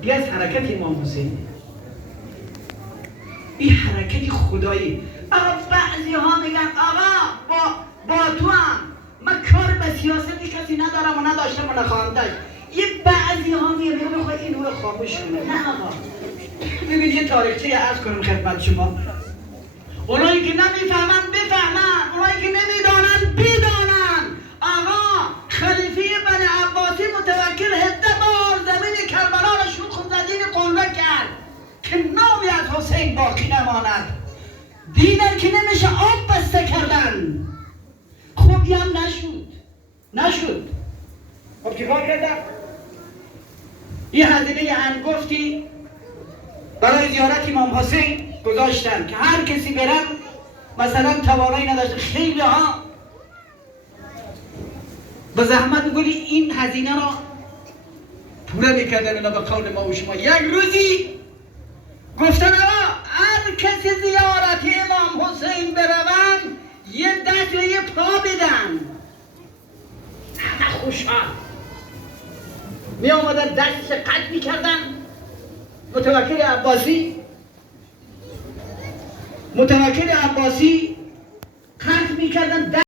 بیا از حرکت امام حسین، این حرکت خدایی. آقا بعضی ها میگن آقا با تو هم من کار به سیاستی کسی ندارم و نداشتم و نخواهم داشت. یه بعضی ها میگن بخواه این رو خاموش کنه. نه آقا ببین یه تاریخچه عرض کنم خدمت شما. اونایی که نمیفهمن بفهمن، اونایی که نمیدانن بدانن. آقا خلیفه بنی عباسی متوکل 17 بار زمین کربلا را شوخ و زدین قلبه کرد که نامی از حسین باقی نماند. دیدن که نمیشه آب بسته کردن. خوبی هم نشد. خب چیکار کردن؟ یه هزینه انگفتی برای زیارت امام حسین گذاشتن که هر کسی برن، مثلا توانایی نداشته. خیلی ها به زحمت میگولی این هزینه را پوره میکردن. اینا به قول ما و شما یک روزی گفتن آقا هر کسی زیارت امام حسین برون یه دست و یه پا بدن. همه خوشحال می آمدن دستش قطع میکردن. متوکل عباسی قطع میکردن